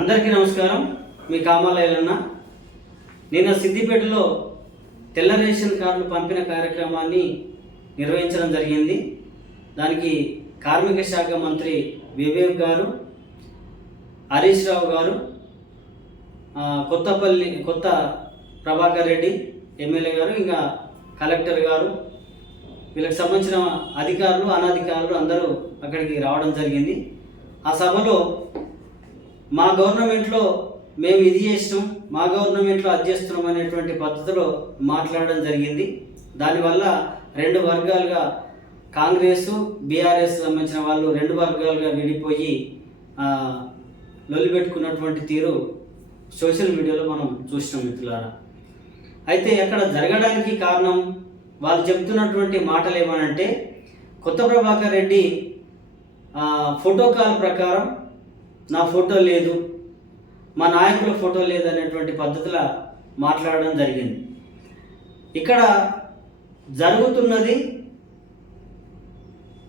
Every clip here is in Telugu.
అందరికీ నమస్కారం. మీ కామాలయలన్న. నిన్న సిద్దిపేటలో తెల్ల రేషన్ కార్డులు పంపిన కార్యక్రమాన్ని నిర్వహించడం జరిగింది. దానికి కార్మిక శాఖ మంత్రి వివేక్ గారు, హరీష్ రావు గారు, కొత్త ప్రభాకర్ రెడ్డి ఎమ్మెల్యే గారు, ఇంకా కలెక్టర్ గారు, వీళ్ళకి సంబంధించిన అధికారులు అనధికారులు అందరూ అక్కడికి రావడం జరిగింది. ఆ సభలో మా గవర్నమెంట్లో మేము ఇది చేసినాం, మా గవర్నమెంట్లో అది చేస్తున్నాం అనేటువంటి పద్ధతిలో మాట్లాడడం జరిగింది. దానివల్ల రెండు వర్గాలుగా కాంగ్రెస్ బీఆర్ఎస్ సంబంధించిన వాళ్ళు రెండు వర్గాలుగా విడిపోయి లొల్లి పెట్టుకున్నటువంటి తీరు సోషల్ మీడియాలో మనం చూసినాం మిత్రులారా. అయితే అక్కడ జరగడానికి కారణం వాళ్ళు చెప్తున్నటువంటి మాటలు ఏమనంటే, కొత్త ప్రభాకర్ రెడ్డి ఫోటో కాల్ ప్రకారం నా ఫోటో లేదు, మా నాయకుల ఫోటో లేదు అనేటువంటి పద్ధతిలో మాట్లాడడం జరిగింది. ఇక్కడ జరుగుతున్నది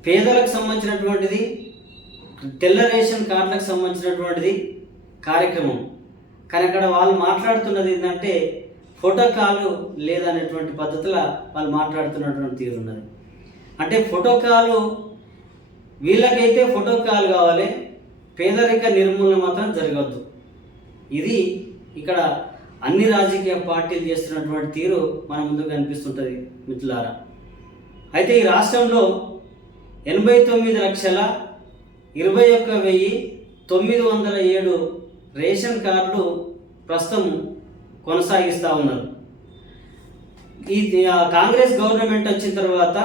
పేదలకు సంబంధించినటువంటిది, తెల్ల రేషన్ కార్డులకు సంబంధించినటువంటిది కార్యక్రమం. కానీ అక్కడ వాళ్ళు మాట్లాడుతున్నది ఏంటంటే ఫోటో కాల్ లేదనేటువంటి పద్ధతిలో వాళ్ళు మాట్లాడుతున్నటువంటి తీరు ఉన్నది. అంటే ఫోటో కాల్ వీళ్ళకైతే ఫోటో కాల్ కావాలి, పేదరిక నిర్మూలన మాత్రం జరగద్దు. ఇది ఇక్కడ అన్ని రాజకీయ పార్టీలు చేస్తున్నటువంటి తీరు మన ముందు కనిపిస్తుంటుంది మిత్రులారా. అయితే ఈ రాష్ట్రంలో 89,21,907 రేషన్ కార్డులు ప్రస్తుతం కొనసాగిస్తూ ఉన్నారు. ఈ కాంగ్రెస్ గవర్నమెంట్ వచ్చిన తర్వాత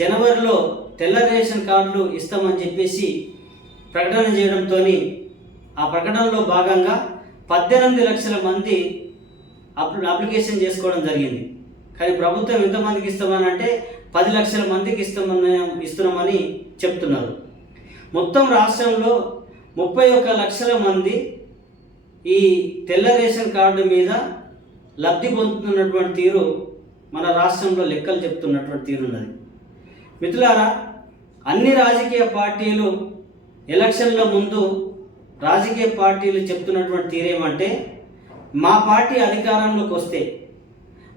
జనవరిలో తెల్ల రేషన్ కార్డులు ఇస్తామని చెప్పేసి ప్రకటన చేయడంతో ఆ ప్రకటనలో భాగంగా 18 లక్షల మంది అప్లికేషన్ చేసుకోవడం జరిగింది. కానీ ప్రభుత్వం ఎంతమందికి ఇస్తామని అంటే 10 లక్షల మందికి ఇస్తున్నామని చెప్తున్నారు. మొత్తం రాష్ట్రంలో 31 లక్షల మంది ఈ తెల్ల రేషన్ కార్డు మీద లబ్ధి పొందుతున్నటువంటి తీరు మన రాష్ట్రంలో లెక్కలు చెప్తున్నటువంటి తీరు ఉన్నది. మిత్రులారా, అన్ని రాజకీయ పార్టీలు ఎలక్షన్ల ముందు రాజకీయ పార్టీలు చెప్తున్నటువంటి తీరేమంటే, మా పార్టీ అధికారంలోకి వస్తే,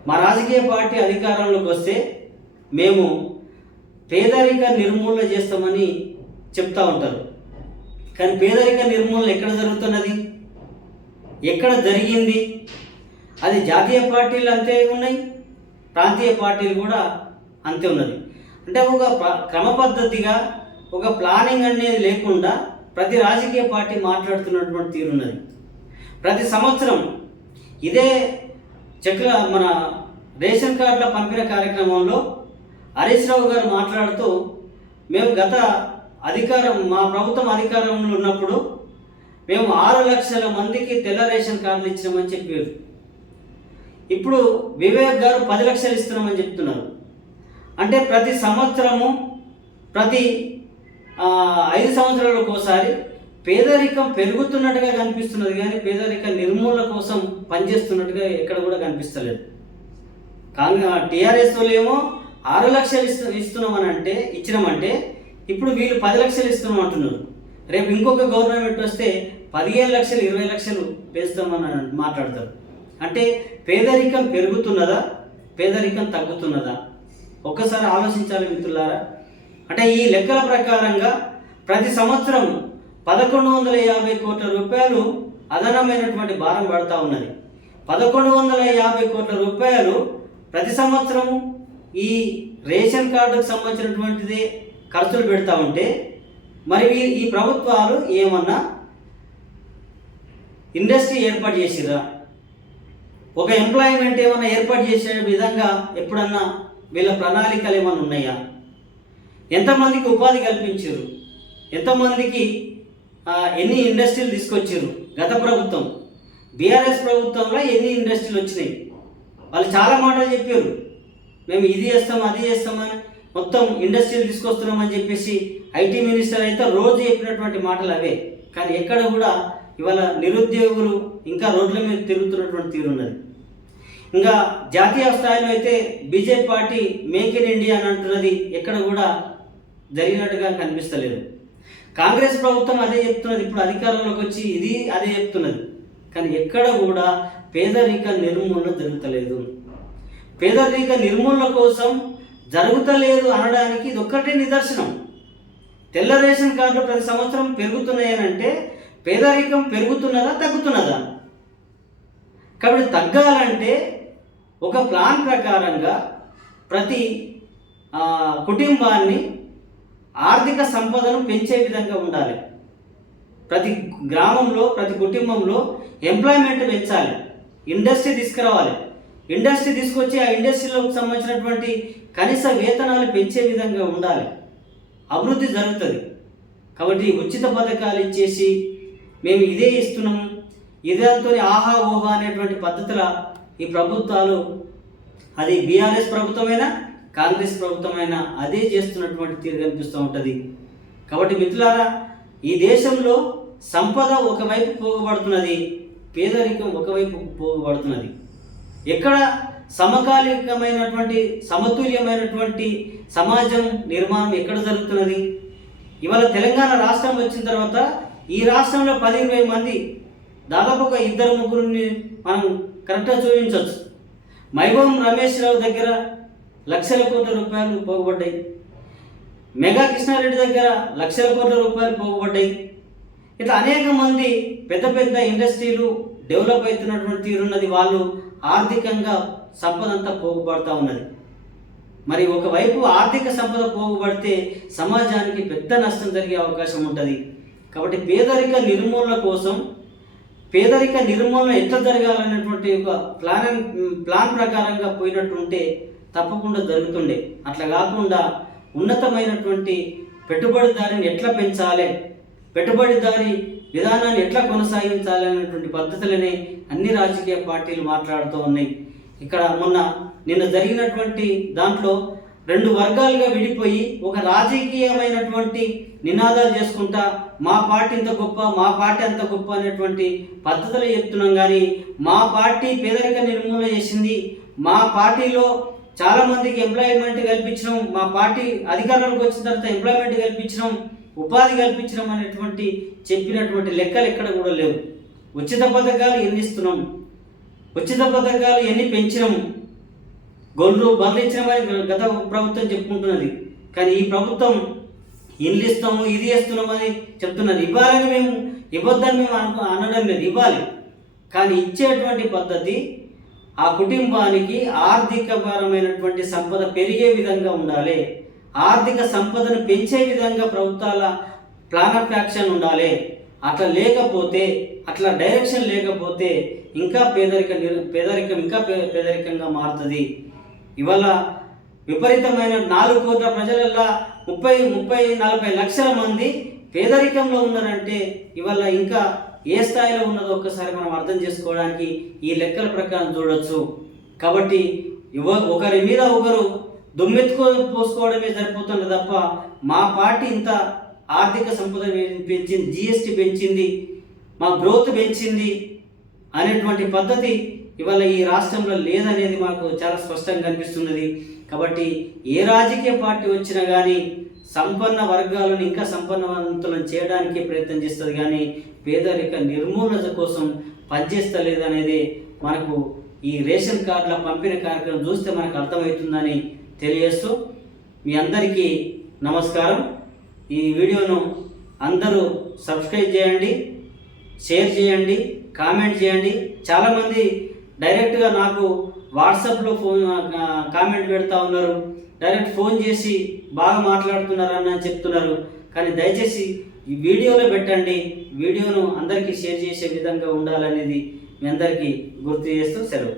మా రాజకీయ పార్టీ అధికారంలోకి వస్తే మేము పేదరిక నిర్మూలన చేస్తామని చెప్తూ ఉంటారు. కానీ పేదరిక నిర్మూలన ఎక్కడ జరుగుతున్నది, ఎక్కడ జరిగింది? అది జాతీయ పార్టీలు అంతే ఉన్నాయి, ప్రాంతీయ పార్టీలు కూడా అంతే ఉన్నది. అంటే ఒక క్రమ పద్ధతిగా ఒక ప్లానింగ్ అనేది లేకుండా ప్రతి రాజకీయ పార్టీ మాట్లాడుతున్నటువంటి తీరున్నది. ప్రతి సంవత్సరం ఇదే మన రేషన్ కార్డుల పంపిణ కార్యక్రమంలో హరీష్ రావు గారు మాట్లాడుతూ, మేము మా ప్రభుత్వం అధికారంలో ఉన్నప్పుడు మేము 6 లక్షల మందికి తెల్ల రేషన్ కార్డులు ఇచ్చినామని చెప్పారు. ఇప్పుడు వివేక్ గారు 10 లక్షలు ఇస్తున్నామని చెప్తున్నారు. అంటే ప్రతి సంవత్సరము, ప్రతి 5 సంవత్సరాలకు ఒకసారి పేదరికం పెరుగుతున్నట్టుగా కనిపిస్తున్నది, కానీ పేదరిక నిర్మూలన కోసం పనిచేస్తున్నట్టుగా ఎక్కడ కూడా కనిపిస్తలేదు. టీఆర్ఎస్ వాళ్ళు ఏమో 6 లక్షలు ఇచ్చినామంటే ఇప్పుడు వీళ్ళు 10 లక్షలు ఇస్తున్నాం అంటున్నారు. రేపు ఇంకొక గవర్నమెంట్ వస్తే 15 లక్షలు 20 లక్షలు వేస్తామని మాట్లాడతారు. అంటే పేదరికం పెరుగుతున్నదా, పేదరికం తగ్గుతున్నదా? ఒక్కసారి ఆలోచించాలి మిత్రులారా. అంటే ఈ లెక్కల ప్రకారంగా ప్రతి సంవత్సరం 1150 కోట్ల రూపాయలు అదనమైనటువంటి భారం పడుతూ ఉన్నది. 1150 కోట్ల రూపాయలు ప్రతి సంవత్సరం ఈ రేషన్ కార్డుకు సంబంధించినటువంటిది ఖర్చులు పెడతా ఉంటే, మరి ఈ ప్రభుత్వాలు ఏమన్నా ఇండస్ట్రీ ఏర్పాటు చేసిరా? ఒక ఎంప్లాయ్మెంట్ ఏమన్నా ఏర్పాటు చేసే విధంగా ఎప్పుడన్నా వీళ్ళ ప్రణాళికలు ఏమైనా ఉన్నాయా? ఎంతమందికి ఉపాధి కల్పించారు? ఎంతమందికి ఎన్ని ఇండస్ట్రీలు తీసుకొచ్చారు? గత ప్రభుత్వం బీఆర్ఎస్ ప్రభుత్వంలో ఎన్ని ఇండస్ట్రీలు వచ్చినాయి? వాళ్ళు చాలా మాటలు చెప్పారు, మేము ఇది చేస్తాం అది చేస్తామని, మొత్తం ఇండస్ట్రీలు తీసుకొస్తున్నామని చెప్పేసి ఐటీ మినిస్టర్ అయితే రోజు చెప్పినటువంటి మాటలు అవే. కానీ ఎక్కడ కూడా ఇవాళ నిరుద్యోగులు ఇంకా రోడ్ల మీద తిరుగుతున్నటువంటి తీరున్నది. ఇంకా జాతీయ స్థాయిలో అయితే BJP party make in India అని అంటున్నది ఎక్కడ కూడా జరిగినట్టుగా కనిపిస్తలేదు. కాంగ్రెస్ ప్రభుత్వం అదే చెప్తున్నది, ఇప్పుడు అధికారంలోకి వచ్చి ఇది అదే చెప్తున్నది. కానీ ఎక్కడ కూడా పేదరిక నిర్మూలన జరుగుతలేదు. పేదరిక నిర్మూలన కోసం జరుగుతలేదు అనడానికి ఇది ఒక్కటే నిదర్శనం. తెల్ల రేషన్ కార్డులు ప్రతి సంవత్సరం పెరుగుతున్నాయనంటే పేదరికం పెరుగుతున్నదా తగ్గుతున్నదా? కాబట్టి తగ్గాలంటే ఒక ప్లాన్ ప్రకారంగా ప్రతి కుటుంబాన్ని ఆర్థిక సంపదను పెంచే విధంగా ఉండాలి. ప్రతి గ్రామంలో ప్రతి కుటుంబంలో ఎంప్లాయ్మెంట్ పెంచాలి, ఇండస్ట్రీ తీసుకురావాలి. ఇండస్ట్రీ తీసుకొచ్చి ఆ ఇండస్ట్రీలోకి సంబంధించినటువంటి కనీస వేతనాలు పెంచే విధంగా ఉండాలి. అభివృద్ధి జరుగుతుంది. కాబట్టి ఉచిత పథకాలు ఇచ్చేసి మేము ఇదే ఇస్తున్నాము, ఇదంతో ఆహా ఓహా అనేటువంటి పద్ధతుల ఈ ప్రభుత్వాలు, అది బీఆర్ఎస్ ప్రభుత్వమైనా కాంగ్రెస్ ప్రభుత్వమైనా అదే చేస్తున్నటువంటి తీరు కనిపిస్తూ ఉంటుంది. కాబట్టి మిత్రులారా, ఈ దేశంలో సంపద ఒకవైపు పోగబడుతున్నది, పేదరికం ఒకవైపు పోగబడుతున్నది. ఎక్కడ సమకాలికమైనటువంటి సమతుల్యమైనటువంటి సమాజం నిర్మాణం ఎక్కడ జరుగుతున్నది? ఇవాళ తెలంగాణ రాష్ట్రం వచ్చిన తర్వాత ఈ రాష్ట్రంలో 10-20 మంది, దాదాపు ఒక 2-3 మనం కరెక్ట్గా చూపించవచ్చు. మైభవం రమేష్ రావు దగ్గర లక్షల కోట్ల రూపాయలు పోగబడ్డాయి. మెగా కృష్ణారెడ్డి దగ్గర లక్షల కోట్ల రూపాయలు పోగబడ్డాయి. ఇట్లా అనేక మంది పెద్ద పెద్ద ఇండస్ట్రీలు డెవలప్ అవుతున్నటువంటి తీరున్నది. వాళ్ళు ఆర్థికంగా సంపద అంతా పోగుపడుతూ ఉన్నది. మరి ఒకవైపు ఆర్థిక సంపద పోగుపడితే సమాజానికి పెద్ద నష్టం జరిగే అవకాశం ఉంటుంది. కాబట్టి పేదరిక నిర్మూలన కోసం, పేదరిక నిర్మూలన ఎట్లా జరగాలనేటువంటి ఒక ప్లాన్ ప్రకారంగా పోయినట్టుంటే తప్పకుండా జరుగుతుండే. అట్లా కాకుండా ఉన్నతమైనటువంటి పెట్టుబడిదారిని ఎట్లా పెంచాలి, పెట్టుబడిదారి విధానాన్ని ఎట్లా కొనసాగించాలి అనేటువంటి పద్ధతులనే అన్ని రాజకీయ పార్టీలు మాట్లాడుతూ ఉన్నాయి. ఇక్కడ నిన్న జరిగినటువంటి దాంట్లో 2 వర్గాలుగా విడిపోయి ఒక రాజకీయమైనటువంటి నినాదాలు చేసుకుంటా మా పార్టీ ఇంత గొప్ప, మా పార్టీ అంత గొప్ప అనేటువంటి పద్ధతులు చెప్తున్నాం. కానీ మా పార్టీ పేదరిక నిర్మూలన చేసింది, మా పార్టీలో చాలామందికి ఎంప్లాయ్మెంట్ కల్పించడం, మా పార్టీ అధికారంలోకి వచ్చిన తర్వాత ఎంప్లాయ్మెంట్ కల్పించడం, ఉపాధి కల్పించడం అనేటువంటి చెప్పినటువంటి లెక్కలు ఎక్కడ కూడా లేవు. ఉచిత పథకాలు ఎన్ని ఇస్తున్నాం, ఉచిత పథకాలు ఎన్ని పెంచినాం, గొర్రెలు బర్రెలు ఇచ్చినామని గత ప్రభుత్వం చెప్పుకుంటున్నది. కానీ ఈ ప్రభుత్వం ఇల్లు ఇస్తాము, ఇది ఇస్తున్నామని చెప్తున్నది. ఇవ్వాలని మేము ఇవ్వద్దని మేము అనడం లేదు, ఇవ్వాలి. కానీ ఇచ్చేటువంటి పద్ధతి ఆ కుటుంబానికి ఆర్థికపరమైనటువంటి సంపద పెరిగే విధంగా ఉండాలి, ఆర్థిక సంపదను పెంచే విధంగా ప్రభుత్వాల ప్లాన్ ఆఫ్ యాక్షన్ ఉండాలి. అట్లా లేకపోతే, అట్లా డైరెక్షన్ లేకపోతే ఇంకా పేదరికం ఇంకా పేదరికంగా మారుతుంది. ఇవాళ విపరీతమైన 4 కోట్ల ప్రజలల్లో 30-40 లక్షల మంది పేదరికంలో ఉన్నారంటే ఇవాళ ఇంకా ఏ స్థాయిలో ఉన్నదో ఒక్కసారి మనం అర్థం చేసుకోవడానికి ఈ లెక్కల ప్రకారం చూడొచ్చు. కాబట్టి ఒకరి మీద ఒకరు పోసుకోవడమే సరిపోతుంది తప్ప మా పార్టీ ఇంత ఆర్థిక సంపద పెంచింది, జిఎస్టీ పెంచింది, మా గ్రోత్ పెంచింది అనేటువంటి పద్ధతి ఇవాళ ఈ రాష్ట్రంలో లేదనేది మాకు చాలా స్పష్టంగా కనిపిస్తున్నది. కాబట్టి ఏ రాజకీయ పార్టీ వచ్చినా కానీ సంపన్న వర్గాలను ఇంకా సంపన్నవంతులను చేయడానికి ప్రయత్నం చేస్తుంది, కానీ పేదరిక నిర్మూలన కోసం పనిచేస్తలేదు అనేది మనకు ఈ రేషన్ కార్డుల పంపిణీ కార్యక్రమం చూస్తే మనకు అర్థమవుతుందని తెలియజేస్తూ మీ అందరికీ నమస్కారం. ఈ వీడియోను అందరూ సబ్స్క్రైబ్ చేయండి, షేర్ చేయండి, కామెంట్ చేయండి. చాలామంది డైరెక్ట్గా నాకు వాట్సాప్లో కామెంట్ పెడతా ఉన్నారు, డైరెక్ట్ ఫోన్ చేసి బాగా మాట్లాడుతున్నారని చెప్తున్నారు. కానీ దయచేసి ఈ వీడియోలో పెట్టండి, వీడియోను అందరికీ షేర్ చేసే విధంగా ఉండాలనేది మీ అందరికీ గుర్తు చేస్తూ సెలవు.